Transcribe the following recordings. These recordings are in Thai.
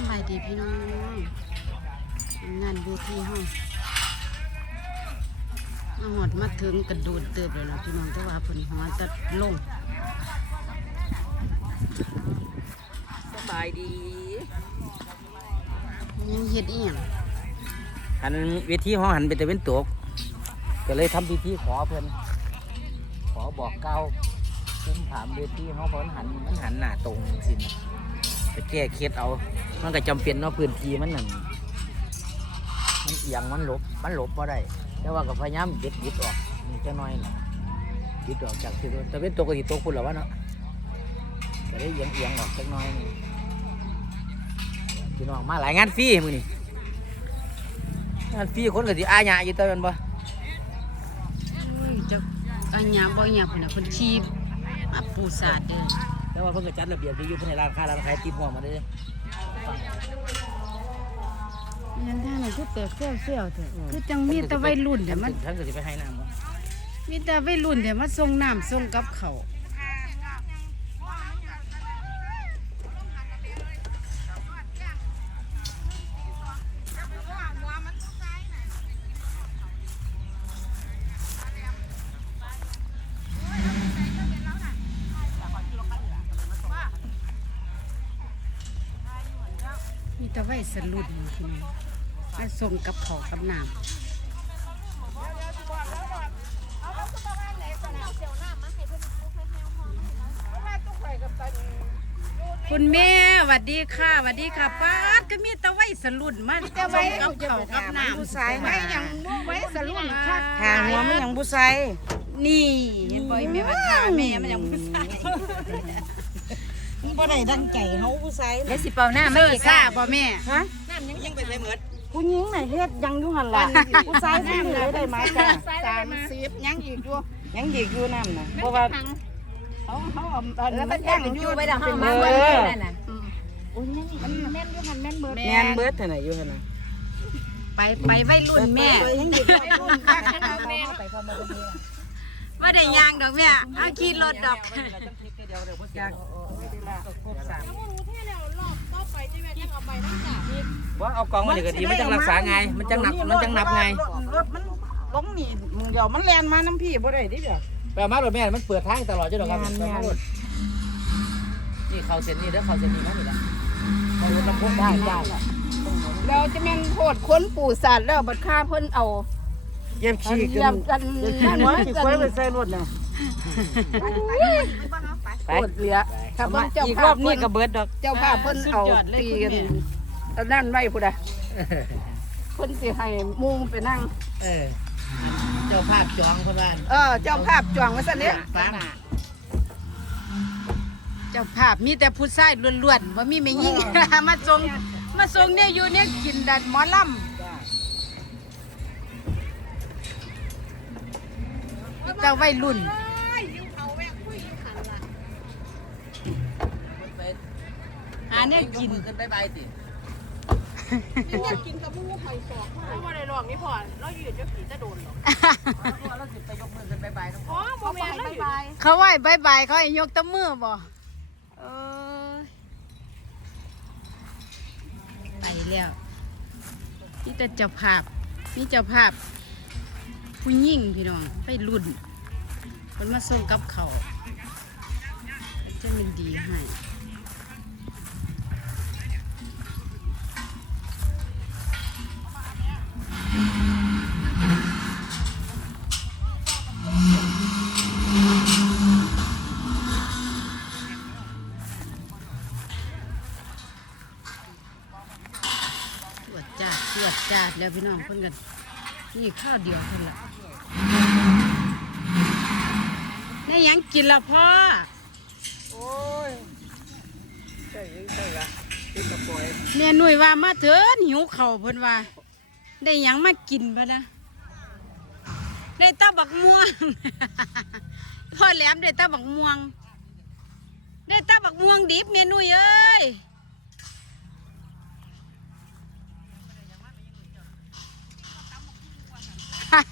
สำบายดีพี่น้องงานเวทีห้องมาหอดมาถึงกระโดดเติบเลยนะพี่น้องแต่ว่าเพิ่นหัวจะลงสบายดียังเฮ็ดอีหยังหันเวทีห้องหันไปแต่เป็นตกก็เลยทำพิธีขอเพิ่นขอบอกเกล่าวคุมถามเวทีห้องเพิ่นหันมันหันหน้าตรงสินะไปแก้เคล็ดเอา มันก็จำเป็นเนาะพื้นที่มันนั่นมันเอียงมันหลบมันหลบพอได้แต่ว่าก็พยายามเด็ดยึดออกนี่จะน้อยนะยึดออกจากที่แต่เป็นตกก็สิตกพุ่นแล้ววะเนาะก็ได้เอียงเอียงๆออกจักหน้อยหนึงพี่น้องมาหลายงานฟรีมื้อนี้งานฟรีคนก็สิอาญาอยู่แต่แมันบ่อุ้ยจักอันหยาบ่หยาเพิ่นน่ะเพิ่นชีบมาปูสาดเด้อแต่ว่าเพิ่นก็จัดระเบียบดีอยู่เพิ่นให้ร้านค้าร้านขายติดหัวมาเด้อ ยันท่าน่ะคือแต่เซี่ยวๆเถอะคือจังมีแต่วัยรุ่นแต่มันท่านก็สิไปให้น้ำบ่มีแต่วัยรุ่นแต่มาส่งน้ำส่งกับเขาว มีแต่ไว้สรุดทีนี้มาส่งกับเขาวกับน้ำคุณแม่สวัสดีค่ะสวัสดีค่ะป้าดก็มีแต่ไว้สรุดมาส่งกับเขาวกับน้ำผู้ชายไว้ยังไว้สรุปคักทางหัวมันยังผู้ชายนี่เห็นบ่อยแม่ว่าทางแม่มันยังผู้ชาย บ่ได้ดังใจเฮาผู้ชายแล้วสิเป่าหน้าไม่อีกค่ะบ่แม่ฮะยังไปใส่เหมือนผู้หญิงน่ะเฮ็ดยังอยู่หั่นล่ะผู้ชายผู้นี้เลยได้มาจ้า30ยังอีกอยู่ยังอีกอยู่นำน่ะเพราะว่าเขาเขาเอาอันมันยังอยู่ไว้แล้วเฮามาเบิ่งนั่นน่ะโอ้ยมันแม่นอยู่หั่นแม่นเบิดแม่แม่นเบิดเท่าไหร่อยู่หั่นน่ะไปไปไว้รุ่นแม่ยังอีกรุ่ นคักแม่ว่าได้ยางดอกแม่เอาขี่รถดอกว่าเอากองมานี่ก็ดีมันจังรักษาไง มันจังหนักมันจังนับไงรถมันลงนี่มึงเดี๋ยวมันแล่นมาน้ำพี่บ่ได้ดิเดี๋ยวแปลมารถแม่มันเปิดทางตลอดจ้ะดอกครับแม่นแม่นแปลมารถนี่เข้าเส้นนี่เด้อเข้าเส้นนี้นะนี่ล่ะเข้ารถลำโพงได้ได้เราจะแม่นโพดคนปู่สัตว์แล้วบัดค่าเพิ่นเอาเย็บอันขี้เยี่ยมกันนั่นวะขี้ควายไปใส่รถน่ะไปโพดเหลือ ถ้าเบิ่งเจ้าอีกภารอพบเพิ่นี้นก็เบิดดอก เจ้าภาพเพิ่นเอาตีกันอันนั้นไว้พุ่นน่ะเพิ่นสิให้มุงไปนั่ง เออ เจ้าภาพจองคนบ้านเออ เจ้าภาพจวงไว้ซะเนี่ยฟังเจ้าภาพมีแต่ผู้ชายล้วนๆว่ามีไม่ยิ่ง มาส่งมาส่งเนี่ยอยู่เนี่ยกินดันหมอลำมีแต่วัยรุ่น หาเนี่ยกินขึ้นไปไปสิบ่ได้ร้องนี่พ่อเรายืนอยู่ผีจะโดนหรอกเราสิไปยกมือขึ้นไปไปต้องอ๋อบ่แม่นเราอยู่เขาไหวบายบายเขาให้ยกตะมือบ่เออไปแล้วนี่แต่เจ้าภาพนี่เจ้าภาพ ผู้หญิงพี่น้องไปรุ่นคนมาส่งกับเขาวจะมันดีให้ วจจาดตรวจจาดแล้วพี่น้องเพิ่นกันนี่ข้าวเดียวเพิ่นละนี่ยังกินละพ่อ โอ้ยใช่ใช่ละติดกระปอยแม่หนุ่ยว่ามาเถินหิวเข่าวเพิ่นว่า ได้หยังมากินบ่นะได้ตาบักม่วง พ่อแหลมได้ตาบักม่วง ได้ตาบักม่วงดิบแม่หนุ่ยเอ้ย่ะ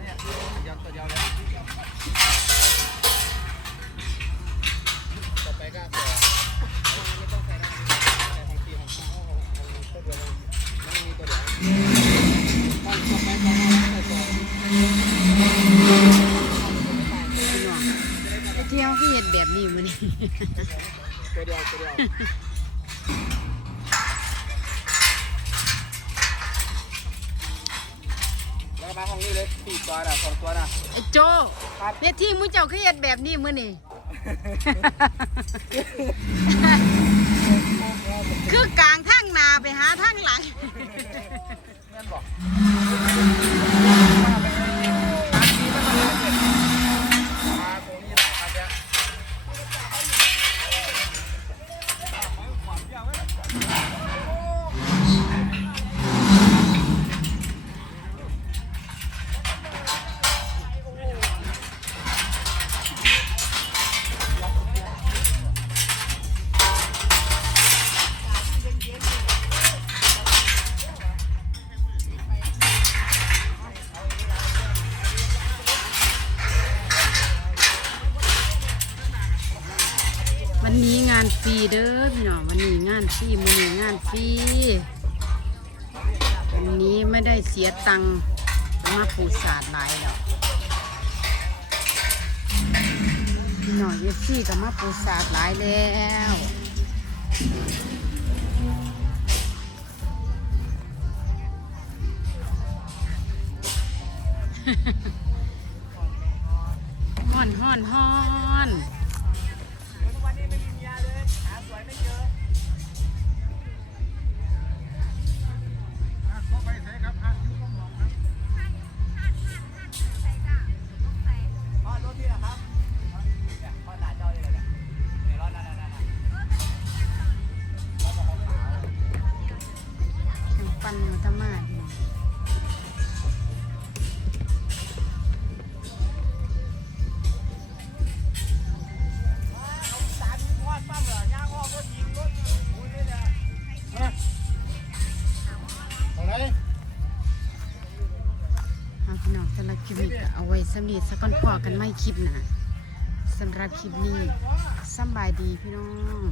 เนี่ยยาวตัวยาวเลยต่อไปก็แต่นี้เดียมันมีเยวนี่ยเห็ดแบบนี้มันตัวเดียวตัวเดียว ลยสี่ตัวนะสองตัวนะไอ้โจเวทีมุ้เจ้าคือเห็ดแบบนี้มื้อนี้คือกลางทางหนาไปหาทางหลัง แม่นบอก วันนี้งานฟรีเด้อพี่น้องวันนี้งานฟรีมือนี้งานฟรีวันนี้ไม่ได้เสียตังค์มาปูสาดหลายแล้วพี่น้องเยซี่ก็มาปูสาดหลายแล้วฮ้อนฮ้อนฮ้อน สำนีสักก่อนพอกันไม่คลิปหนะสำหรับคลิปนี้สบายดีพี่น้อง